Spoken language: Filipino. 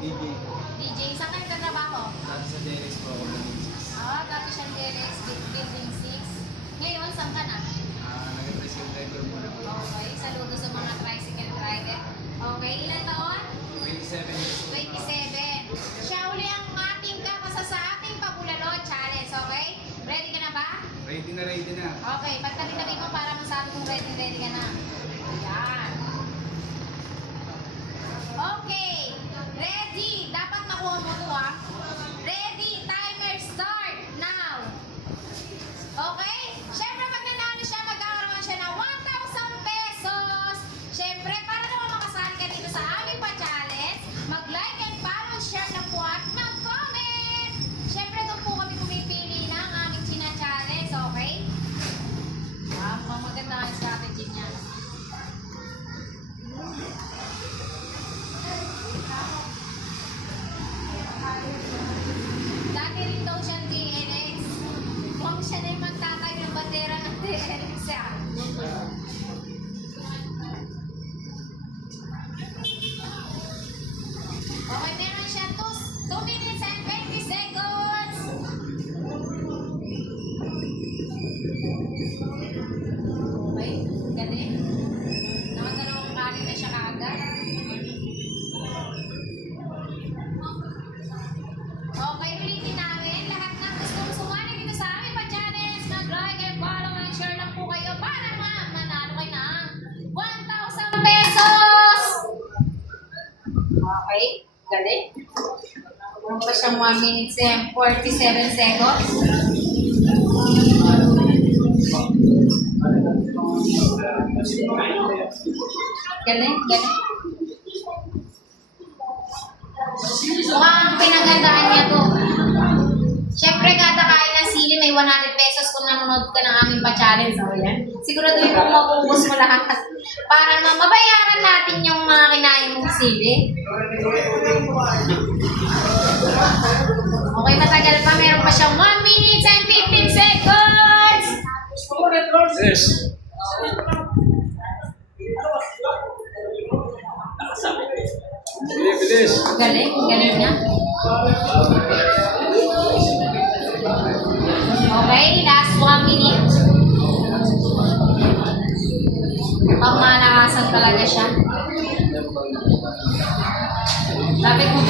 DJ po. DJ, saan kayo nagtatrabaho? Dati sa Dennis po ako nag-insist. Dati siyang Derex, Building 6. Ngayon, saan ka na? Nag-tricycle driver muna po. Okay, saludo sa mga tricycle rider. Okay, ilan taon? 27 years old. 27. Siya uli ang ating kakasa sa ating Pabulalo Challenge, okay? Ready ka na ba? Ready na, ready na. Okay, pagtabi-tabi mo para masabi kung ready ka na. Ayan. Okay, ready. Dapat makuha mo to ha. Ready, timer start now. Okay? Siyempre pag nanalo siya, magkakaroon siya ng 1,000 pesos. Siyempre, para naman makasali ka dito sa aming pa-challenge, mag-like and follow, share na po at mag-comment. Siyempre, doon po kami pumipili ng aming china-challenge, okay? Maganda ang strategy niya. Dati rin daw siyang DLX. Kung siya na yung magtatay ng bandera ng DLX siya. Okay, meron siya 2 minutes and 20 seconds. Okay, galing. Nakadalawang kanin na siya kaagad. Okay, ulitin namin. Lahat ng gustong sumali dito sa aming pa-challenge, mag-like and follow and share lang po kayo para manalo kayo ng 1,000 pesos! Okay, galing. Meron pa siyang 1 minute and 47 seconds. Galing, galing. Mukhang pinagandaan niya to. Siyempre, kada kain ng sili, may 100 pesos kung nanonood ka ng aming pa-challenge. So, yan. Siguraduhin kung mapubos mo lahat. Para naman mabayaran natin yung mga kinain mong sili. Okay, matagal pa. Meron pa siyang 1 minute and 15 seconds. Yes. Bilis. Galing, galing niya. Okay, last 1 minute. Pangmalakasan talaga siya. Lapit mo.